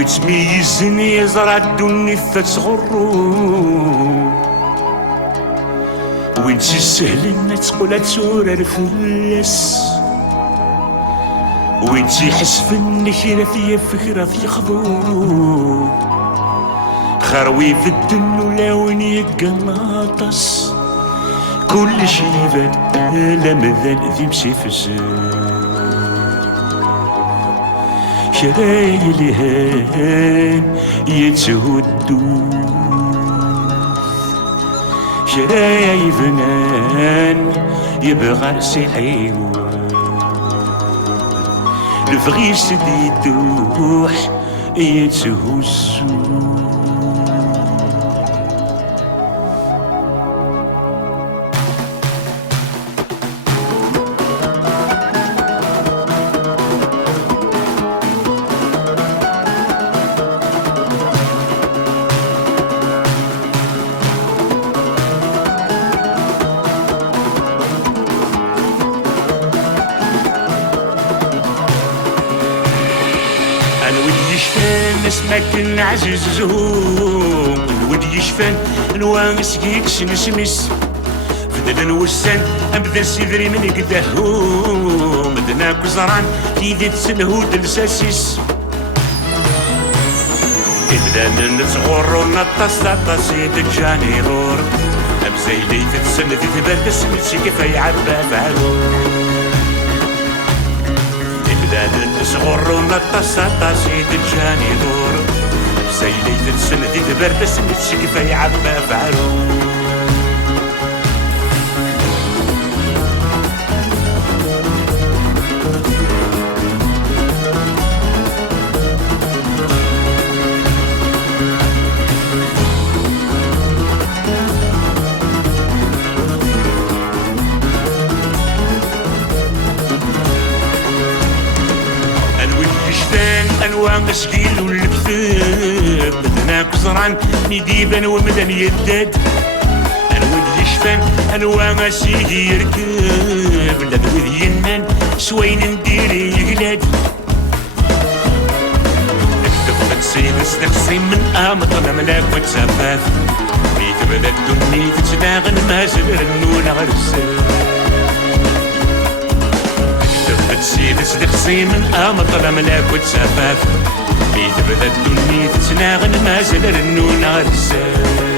وتميزني يزرع الدنيا تغرو وانتي سهل ان تقول تورر فلس وانتي حسب النكرة فيا فكرة في خضو خروي في الدن ولا وين يقناطس كل شي بدل مذن ذي مشي في الزين شراي الهان يتهدو شراي فنان يبغى رسي حيوان الفغيس دي يدوح يتهزو اسمك عزيز زهوم الود يشفان نواس كيكش نسمس فدل نوسان ابدا سيدري من قدهوم بدنا كزران كيدي تسلهو دلساسيس ابدا نتغر ونطس يدك جاني غور ابزيلي تتسن تتبرد سميتي كيف يعبى فعلو نصغر ونطس يدك جاني غور ابزيلي تتسن تتبرد سميتي كيف يعبى فعلو انواع سقيل والكثير بدنا كزران نديبان ومدن يداد انود يشفان انواع سيدي يركب لا ذوي ينان سوين نديري يقلاد نكتب تسيد نستقصي من امطر ملاك وتسافات بيت بلد دني تتناغن مازل رنون غرسان تسيد صدقسي من امطر ملاك وتسافات بيت بلد دني تتناغن مازل رنون غرسان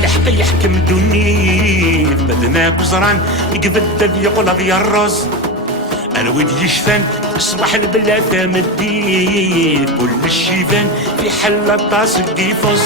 الحق يحكم دني بدنا كزران يقبل يقول يا الرز انا ودي يشفان اصبح البلاثه مدي كل الشيفان في حل الطاس الديفوز